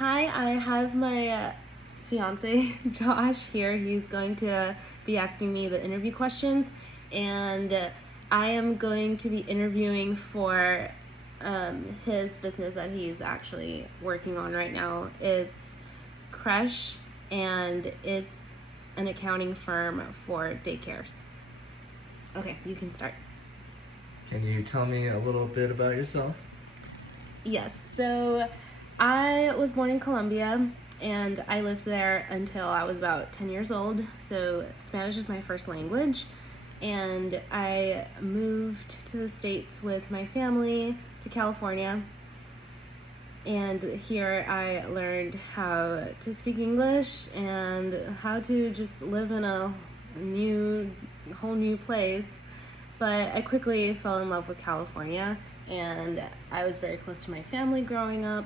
Hi, I have my fiance Josh here. He's going to be asking me the interview questions, and I am going to be interviewing for his business that he's actually working on right now. It's Creche, and it's an accounting firm for daycares. Okay, you can start. Can you tell me a little bit about yourself? Yes, so I was born in Colombia and I lived there until I was about 10 years old. So Spanish is my first language. And I moved to the States with my family to California. And here I learned how to speak English and how to just live in a whole new place. But I quickly fell in love with California, and I was very close to my family growing up.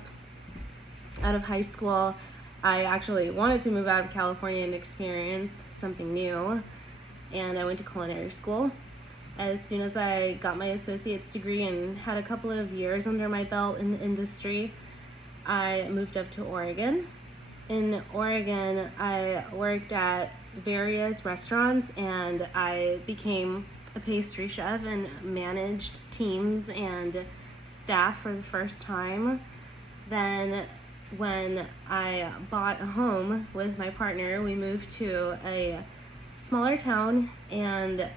Out of high school, I actually wanted to move out of California and experience something new, and I went to culinary school. As soon as I got my associate's degree and had a couple of years under my belt in the industry, I moved up to Oregon. In Oregon, I worked at various restaurants and I became a pastry chef and managed teams and staff for the first time. Then when I bought a home with my partner, we moved to a smaller town, and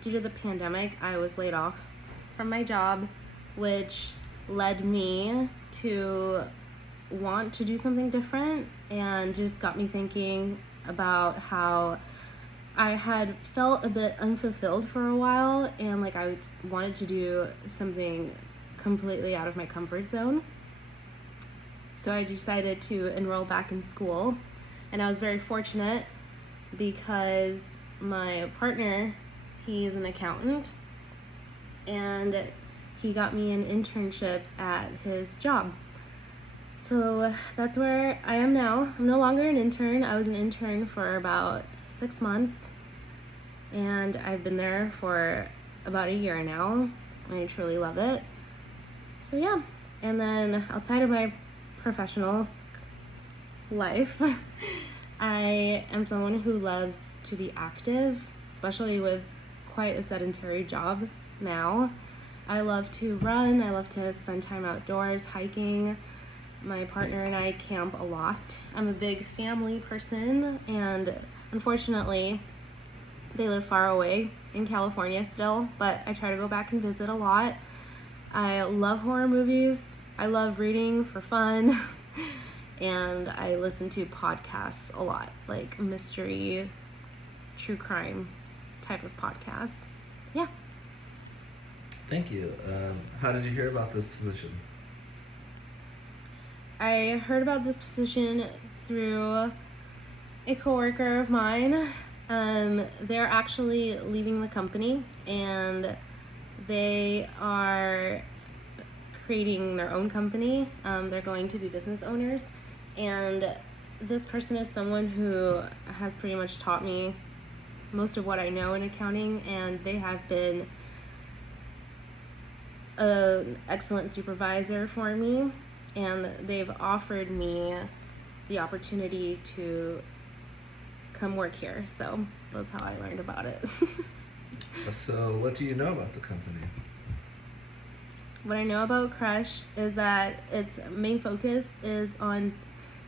due to the pandemic, I was laid off from my job, which led me to want to do something different and just got me thinking about how I had felt a bit unfulfilled for a while, and like I wanted to do something completely out of my comfort zone. So I decided to enroll back in school, and I was very fortunate because my partner, he's an accountant, and he got me an internship at his job. So that's where I am now. I'm no longer an intern. I was an intern for about 6 months, and I've been there for about a year now. I truly love it. So yeah, and then outside of my professional life, I am someone who loves to be active, especially with quite a sedentary job now. I love to run, I love to spend time outdoors, hiking. My partner and I camp a lot. I'm a big family person, and unfortunately, they live far away in California still, but I try to go back and visit a lot. I love horror movies. I love reading for fun. And I listen to podcasts a lot, like mystery, true crime type of podcasts. Yeah. Thank you. How did you hear about this position? I heard about this position through a coworker of mine. They're actually leaving the company, and they are creating their own company. They're going to be business owners, and this person is someone who has pretty much taught me most of what I know in accounting, and they have been an excellent supervisor for me, and they've offered me the opportunity to come work here. So that's how I learned about it. So, what do you know about the company? What I know about Creche is that its main focus is on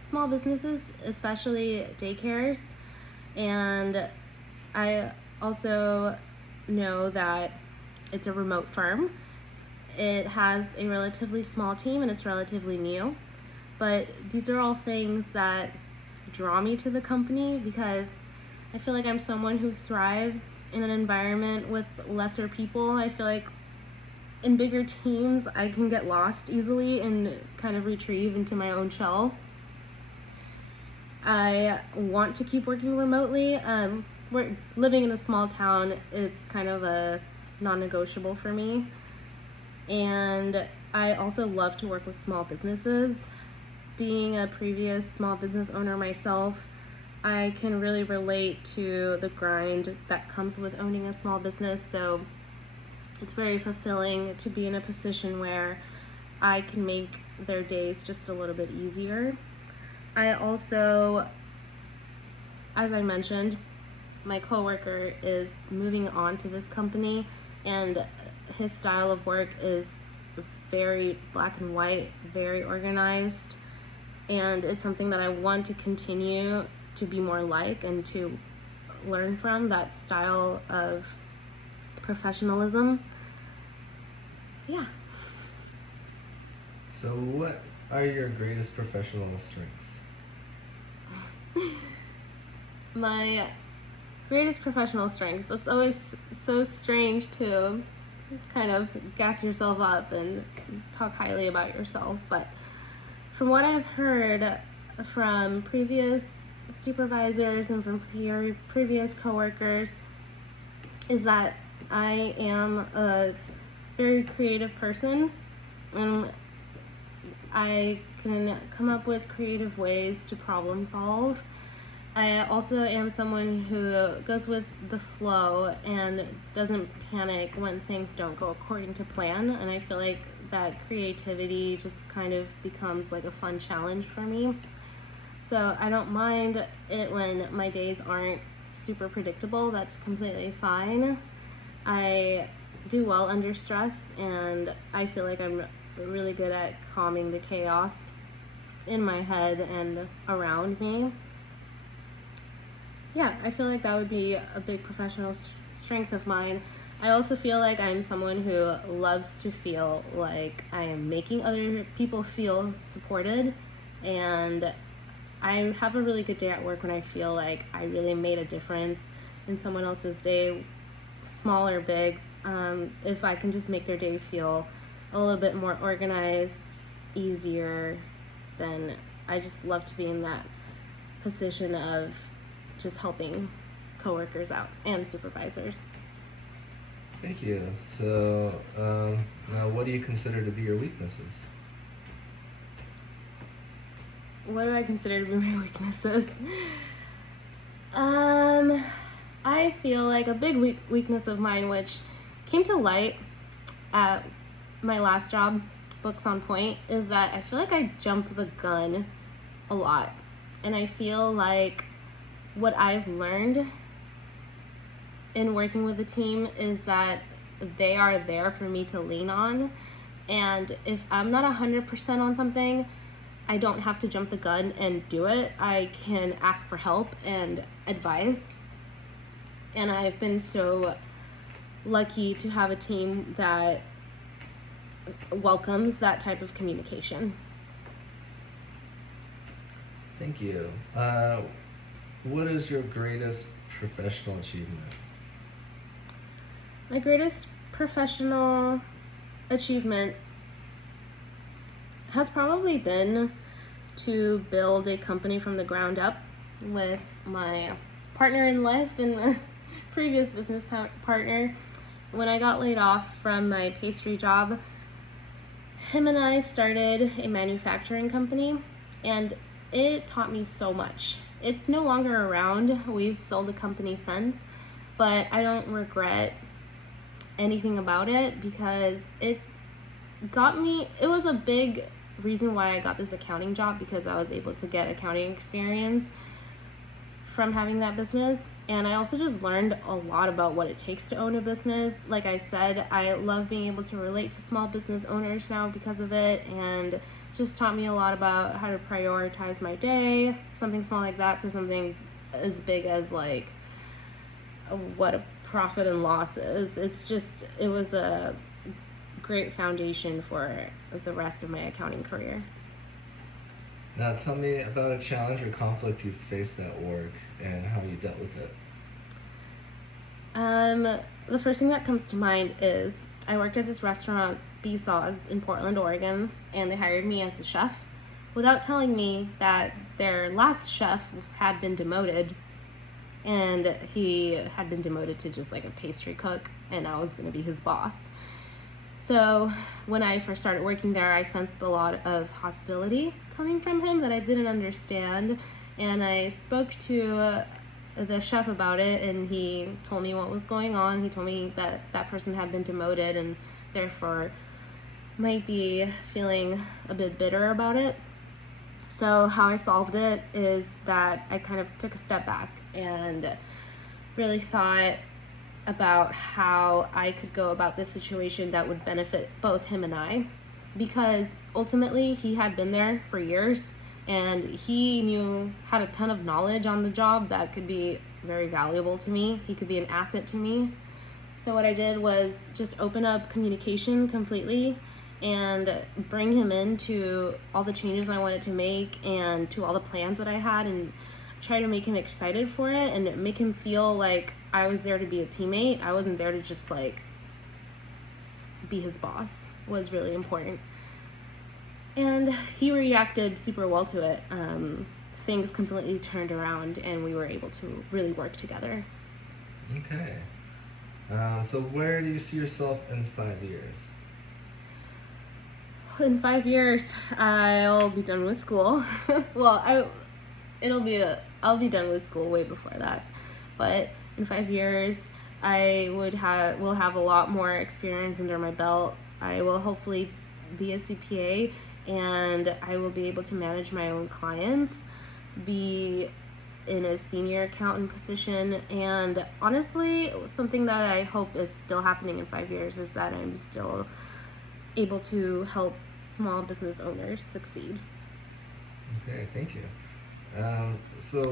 small businesses, especially daycares. And I also know that it's a remote firm. It has a relatively small team and it's relatively new. But these are all things that draw me to the company because I feel like I'm someone who thrives in an environment with lesser people. I feel like in bigger teams, I can get lost easily and kind of retrieve into my own shell. I want to keep working remotely. We're living in a small town. It's kind of a non-negotiable for me. And I also love to work with small businesses. Being a previous small business owner myself, I can really relate to the grind that comes with owning a small business. So it's very fulfilling to be in a position where I can make their days just a little bit easier. I also, as I mentioned, my coworker is moving on to this company, and his style of work is very black and white, very organized, and it's something that I want to continue to be more like and to learn from, that style of professionalism. Yeah. So, what are your greatest professional strengths? My greatest professional strengths. It's always so strange to kind of gas yourself up and talk highly about yourself, but from what I've heard from previous supervisors and from previous coworkers is that I am a very creative person, and I can come up with creative ways to problem solve. I also am someone who goes with the flow and doesn't panic when things don't go according to plan, and I feel like that creativity just kind of becomes like a fun challenge for me. So I don't mind it when my days aren't super predictable. That's completely fine. I do well under stress, and I feel like I'm really good at calming the chaos in my head and around me. Yeah, I feel like that would be a big professional strength of mine. I also feel like I'm someone who loves to feel like I am making other people feel supported, and I have a really good day at work when I feel like I really made a difference in someone else's day, small or big. If I can just make their day feel a little bit more organized, easier, then I just love to be in that position of just helping coworkers out and supervisors. Thank you. So, now what do you consider to be your weaknesses? What do I consider to be my weaknesses? I feel like a big weakness of mine, which came to light at my last job, Books on Point, is that I feel like I jump the gun a lot. And I feel like what I've learned in working with the team is that they are there for me to lean on. And if I'm not 100% on something, I don't have to jump the gun and do it. I can ask for help and advice. And I've been so lucky to have a team that welcomes that type of communication. Thank you. What is your greatest professional achievement? My greatest professional achievement has probably been to build a company from the ground up with my partner in life and previous business partner. When I got laid off from my pastry job, him and I started a manufacturing company, and it taught me so much. It's no longer around. We've sold the company since, but I don't regret anything about it because it was a big reason why I got this accounting job, because I was able to get accounting experience from having that business. And I also just learned a lot about what it takes to own a business. Like I said, I love being able to relate to small business owners now because of it, and it just taught me a lot about how to prioritize my day, something small like that to something as big as like what a profit and loss is. It was a great foundation for the rest of my accounting career. Now tell me about a challenge or conflict you faced at work and how you dealt with it. The first thing that comes to mind is I worked at this restaurant, Besaw's, in Portland, Oregon, and they hired me as a chef without telling me that their last chef had been demoted, and he had been demoted to just like a pastry cook, and I was going to be his boss. So when I first started working there, I sensed a lot of hostility coming from him that I didn't understand, and I spoke to the chef about it, and he told me what was going on. He told me that that person had been demoted, and therefore might be feeling a bit bitter about it. So how I solved it is that I kind of took a step back and really thought about how I could go about this situation that would benefit both him and I, because ultimately he had been there for years and he had a ton of knowledge on the job that could be very valuable to me. He could be an asset to me. So what I did was just open up communication completely and bring him into all the changes I wanted to make and to all the plans that I had, and try to make him excited for it and make him feel like I was there to be a teammate. I wasn't there to just like be his boss. Was really important. And he reacted super well to it. Things completely turned around and we were able to really work together. Okay. So where do you see yourself in 5 years? In 5 years, I'll be done with school. Well, I'll be done with school way before that. But in 5 years, will have a lot more experience under my belt. I will hopefully be a CPA, and I will be able to manage my own clients, be in a senior accountant position, and honestly, something that I hope is still happening in 5 years is that I'm still able to help small business owners succeed. Okay, thank you. So